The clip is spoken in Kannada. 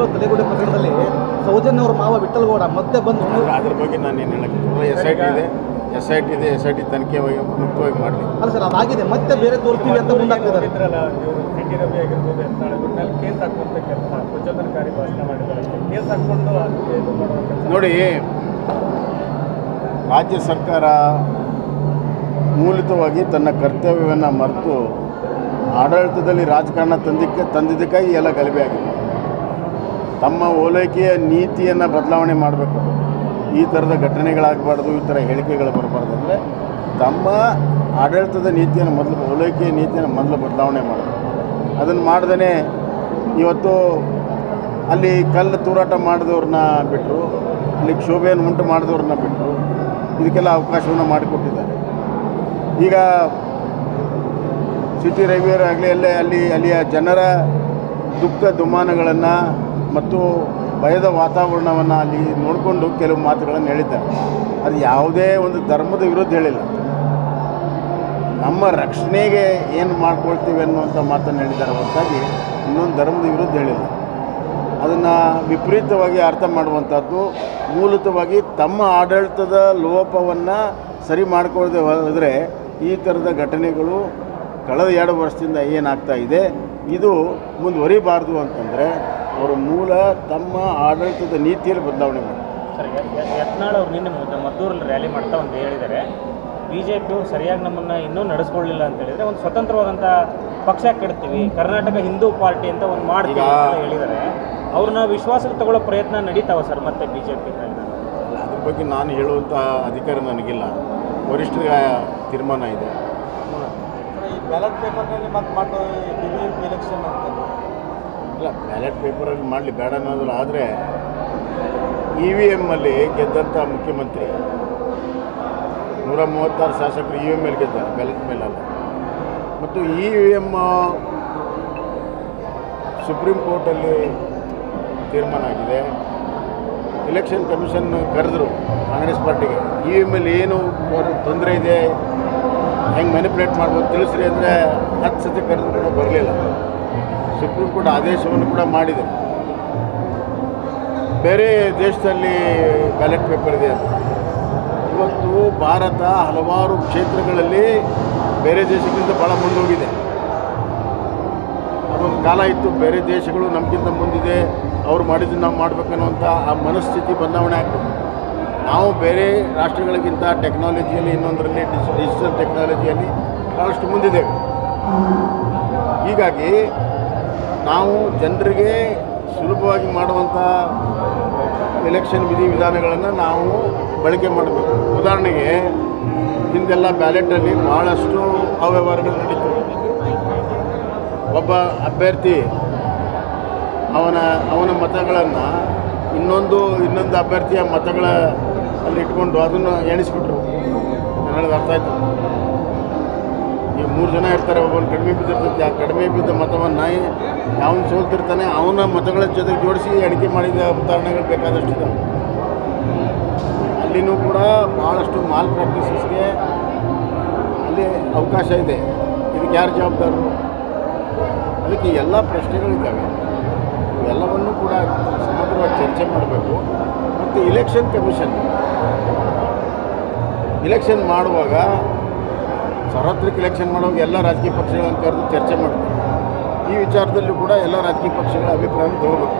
ಧರ್ಮಸ್ಥಳ ತಲೆಗುಡೆ ಪ್ರಕರಣದಲ್ಲಿ ಸೌಜನ್ಯ ಅವ್ರ ಮಾವ ವಿಠ್ಠಲಗೌಡ ಮತ್ತೆ ಬಂದು ಅದ್ರ ಬಗ್ಗೆ ನಾನು ಏನು ಹೇಳಕ್ಕೆ ಎಸ್ ಐ ಟಿ ಇದೆ ತನಿಖೆ ಮುಕ್ತವಾಗಿ ಮಾಡಲಿ. ಅಲ್ಲ ಸರ್, ಅದಾಗಿದೆ, ಮತ್ತೆ ಬೇರೆ ತೋರಿಸ್ತೀವಿ ಅಂತ ಮುಂದಾಗ್ತಿದ್ದಾರೆ. ಸಿಟಿ ರವಿ ಆಗಿರ್ಬೋದು ಮೇಲೆ ಕೇಸ್ ಹಾಕುವಂಥ ಕೆಲಸ ಪ್ರಚೋದನಕಾರಿ ಭಾಷಣ ಮಾಡಿದ್ದಾರೆ. ಕೇಸ್ ಹಾಕ್ಕೊಂಡು ನೋಡಿ, ರಾಜ್ಯ ಸರ್ಕಾರ ಮೂಲತವಾಗಿ ತನ್ನ ಕರ್ತವ್ಯವನ್ನು ಮರೆತು ಆಡಳಿತದಲ್ಲಿ ರಾಜಕಾರಣ ತಂದಿದ್ದಕ್ಕಾಗಿ ಎಲ್ಲ ಗಲಭೆ ಆಗಿದೆ. ತಮ್ಮ ಓಲೈಕೆಯ ನೀತಿಯನ್ನು ಬದಲಾವಣೆ ಮಾಡಬೇಕು. ಈ ಥರದ ಘಟನೆಗಳಾಗಬಾರ್ದು, ಈ ಥರ ಹೇಳಿಕೆಗಳು ಬರಬಾರ್ದು. ಅಂದರೆ ತಮ್ಮ ಆಡಳಿತದ ನೀತಿಯನ್ನು ಓಲೈಕೆಯ ನೀತಿಯನ್ನು ಮೊದಲು ಬದಲಾವಣೆ ಮಾಡಬೇಕು. ಅದನ್ನು ಮಾಡ್ದೇ ಇವತ್ತು ಅಲ್ಲಿ ಕಲ್ಲು ತೂರಾಟ ಮಾಡಿದವ್ರನ್ನ ಬಿಟ್ಟರು, ಅಲ್ಲಿ ಕ್ಷೋಭೆಯನ್ನು ಉಂಟು ಮಾಡಿದವ್ರನ್ನ ಬಿಟ್ಟರು, ಇದಕ್ಕೆಲ್ಲ ಅವಕಾಶವನ್ನು ಮಾಡಿಕೊಟ್ಟಿದ್ದಾರೆ. ಈಗ ಸಿಟಿ ರವಿಯವರಾಗಲಿ ಅಲ್ಲಿಯ ಜನರ ದುಃಖ ದುಮ್ಮಾನಗಳನ್ನು ಮತ್ತು ಭಯದ ವಾತಾವರಣವನ್ನು ಅಲ್ಲಿ ನೋಡಿಕೊಂಡು ಕೆಲವು ಮಾತುಗಳನ್ನು ಹೇಳಿದ್ದಾರೆ. ಅದು ಯಾವುದೇ ಒಂದು ಧರ್ಮದ ವಿರುದ್ಧ ಹೇಳಿಲ್ಲ, ನಮ್ಮ ರಕ್ಷಣೆಗೆ ಏನು ಮಾಡ್ಕೊಳ್ತೀವಿ ಅನ್ನುವಂಥ ಮಾತನ್ನು ಹೇಳಿದ್ದಾರೆ ಹೊರತಾಗಿ ಇನ್ನೊಂದು ಧರ್ಮದ ವಿರುದ್ಧ ಹೇಳಿಲ್ಲ. ಅದನ್ನು ವಿಪರೀತವಾಗಿ ಅರ್ಥ ಮಾಡುವಂಥದ್ದು, ಮೂಲತವಾಗಿ ತಮ್ಮ ಆಡಳಿತದ ಲೋಪವನ್ನು ಸರಿ ಮಾಡಿಕೊಳ್ಳದೆ ಹೋದರೆ ಈ ಥರದ ಘಟನೆಗಳು ಕಳೆದ 2 ವರ್ಷದಿಂದ ಏನಾಗ್ತಾ ಇದೆ ಇದು ಮುಂದುವರಿಬಾರ್ದು ಅಂತಂದರೆ ಅವರು ಮೂಲ ತಮ್ಮ ಆಡಳಿತದ ನೀತಿಯಲ್ಲಿ ಬದಲಾವಣೆ ಮಾಡಿ. ಸರ್, ಯತ್ನಾಳ್ ಅವರು ನಿನ್ನೆ ಮದ್ದೂರಲ್ಲಿ ರ್ಯಾಲಿ ಮಾಡ್ತಾ ಒಂದು ಹೇಳಿದ್ದಾರೆ, BJP ಸರಿಯಾಗಿ ನಮ್ಮನ್ನು ಇನ್ನೂ ನಡೆಸ್ಕೊಳ್ಳಿಲ್ಲ ಅಂತ ಹೇಳಿದರೆ ಒಂದು ಸ್ವತಂತ್ರವಾದಂಥ ಪಕ್ಷ ಕೆಡ್ತೀವಿ, ಕರ್ನಾಟಕ ಹಿಂದೂ ಪಾರ್ಟಿ ಅಂತ ಒಂದು ಮಾಡ್ತೀವಿ ಅಂತ ಹೇಳಿದ್ದಾರೆ. ಅವ್ರನ್ನ ವಿಶ್ವಾಸಕ್ಕೆ ತಗೊಳ್ಳೋ ಪ್ರಯತ್ನ ನಡೀತಾವ ಸರ್ ಮತ್ತೆ BJP? ಅದ್ರ ಬಗ್ಗೆ ನಾನು ಹೇಳುವಂಥ ಅಧಿಕಾರ ನನಗಿಲ್ಲ, ವರಿಷ್ಠರ ತೀರ್ಮಾನ ಇದೆ. ಈ ಬ್ಯಾಲೆಟ್ ಪೇಪರ್ನಲ್ಲಿ ಮತ್ತೆ ಮಾಡೋ ಎಲೆಕ್ಷನ್ ಅಂತ ಇಲ್ಲ, ಬ್ಯಾಲೆಟ್ ಪೇಪರಲ್ಲಿ ಮಾಡಲಿ ಬೇಡ ಅನ್ನೋದಿಲ್ಲ. ಆದರೆ EVMಲ್ಲಿ ಗೆದ್ದಂಥ ಮುಖ್ಯಮಂತ್ರಿ 136 ಶಾಸಕರು EVM ಮೇಲೆ ಗೆದ್ದಾರೆ, ಬ್ಯಾಲೆಟ್ ಮೇಲಲ್ಲ. ಮತ್ತು EVM ಸುಪ್ರೀಂ ಕೋರ್ಟಲ್ಲಿ ತೀರ್ಮಾನ ಆಗಿದೆ. ಎಲೆಕ್ಷನ್ ಕಮಿಷನ್ ಕರೆದ್ರು ಕಾಂಗ್ರೆಸ್ ಪಾರ್ಟಿಗೆ, EVMಲ್ಲಿ ಏನು ತೊಂದರೆ ಇದೆ, ಹೆಂಗೆ ಮ್ಯಾನಿಪುಲೇಟ್ ಮಾಡ್ಬೋದು ತಿಳಿಸ್ರಿ ಅಂದರೆ 10 ಸತಿ ಕರೆದ್ರು ಕೂಡ ಬರಲಿಲ್ಲ. ಸುಪ್ರೀಂ ಕೋರ್ಟ್ ಆದೇಶವನ್ನು ಕೂಡ ಮಾಡಿದೆ. ಬೇರೆ ದೇಶದಲ್ಲಿ ಬ್ಯಾಲೆಟ್ ಪೇಪರ್ ಇದೆ ಅಂತ. ಇವತ್ತು ಭಾರತ ಹಲವಾರು ಕ್ಷೇತ್ರಗಳಲ್ಲಿ ಬೇರೆ ದೇಶಕ್ಕಿಂತ ಭಾಳ ಮುಂದೋಗಿದೆ. ಅದೊಂದು ಕಾಲ ಇತ್ತು, ಬೇರೆ ದೇಶಗಳು ನಮಗಿಂತ ಮುಂದಿದೆ, ಅವ್ರು ಮಾಡಿದ್ದನ್ನು ನಾವು ಮಾಡಬೇಕನ್ನುವಂಥ ಆ ಮನಸ್ಥಿತಿ ಬದಲಾವಣೆ ಆಗಬೇಕು. ನಾವು ಬೇರೆ ರಾಷ್ಟ್ರಗಳಿಗಿಂತ ಟೆಕ್ನಾಲಜಿಯಲ್ಲಿ, ಇನ್ನೊಂದರಲ್ಲಿ ಡಿಜಿಟಲ್ ಟೆಕ್ನಾಲಜಿಯಲ್ಲಿ ಭಾಳಷ್ಟು ಮುಂದಿದ್ದೇವೆ. ಹೀಗಾಗಿ ನಾವು ಜನರಿಗೆ ಸುಲಭವಾಗಿ ಮಾಡುವಂಥ ಎಲೆಕ್ಷನ್ ವಿಧಿವಿಧಾನಗಳನ್ನು ನಾವು ಬಳಕೆ ಮಾಡಬೇಕು. ಉದಾಹರಣೆಗೆ ಹಿಂದೆಲ್ಲ ಬ್ಯಾಲೆಟಲ್ಲಿ ಭಾಳಷ್ಟು ಅವ್ಯವಹಾರಗಳು ನಡೀತು. ಒಬ್ಬ ಅಭ್ಯರ್ಥಿ ಅವನ ಮತಗಳನ್ನು ಇನ್ನೊಂದು ಅಭ್ಯರ್ಥಿಯ ಮತಗಳ ಅಲ್ಲಿ ಇಟ್ಕೊಂಡು ಅದನ್ನು ಎಣಿಸ್ಬಿಟ್ರು. ನಾನು ಹೇಳೋದು ಅರ್ಥ ಆಯಿತು. ಈ 3 ಜನ ಇರ್ತಾರೆ, ಒಬ್ಬನು ಕಡಿಮೆ ಬಿದ್ದಿರ್ತೈತೆ. ಆ ಕಡಿಮೆ ಬಿದ್ದ ಮತವನ್ನು ಯಾವನು ಸೋಲ್ತಿರ್ತಾನೆ ಅವನ ಮತಗಳ ಜೊತೆಗೆ ಜೋಡಿಸಿ ಎಣಿಕೆ ಮಾಡಿದ ಉದಾಹರಣೆಗಳು ಬೇಕಾದಷ್ಟಿದೆ. ಅಲ್ಲಿನೂ ಕೂಡ ಭಾಳಷ್ಟು ಮಾಲ್ ಪ್ರಾಕ್ಟೀಸಸ್ಗೆ ಅಲ್ಲಿ ಅವಕಾಶ ಇದೆ. ಇದಕ್ಕೆ ಯಾರು ಜವಾಬ್ದಾರರು? ಅದಕ್ಕೆ ಎಲ್ಲ ಪ್ರಶ್ನೆಗಳಿದ್ದಾವೆ. ಎಲ್ಲವನ್ನೂ ಕೂಡ ಸಮಗ್ರವಾಗಿ ಚರ್ಚೆ ಮಾಡಬೇಕು. ಮತ್ತು ಇಲೆಕ್ಷನ್ ಮಾಡುವಾಗ, ಸಾರ್ವತ್ರಿಕ ಇಲೆಕ್ಷನ್ ಮಾಡುವಾಗ ಎಲ್ಲ ರಾಜಕೀಯ ಪಕ್ಷಗಳನ್ನು ಕರೆದು ಚರ್ಚೆ ಮಾಡಬೇಕು. ಈ ವಿಚಾರದಲ್ಲೂ ಕೂಡ ಎಲ್ಲ ರಾಜಕೀಯ ಪಕ್ಷಗಳ ಅಭಿಪ್ರಾಯ ತಗೋಬೇಕು.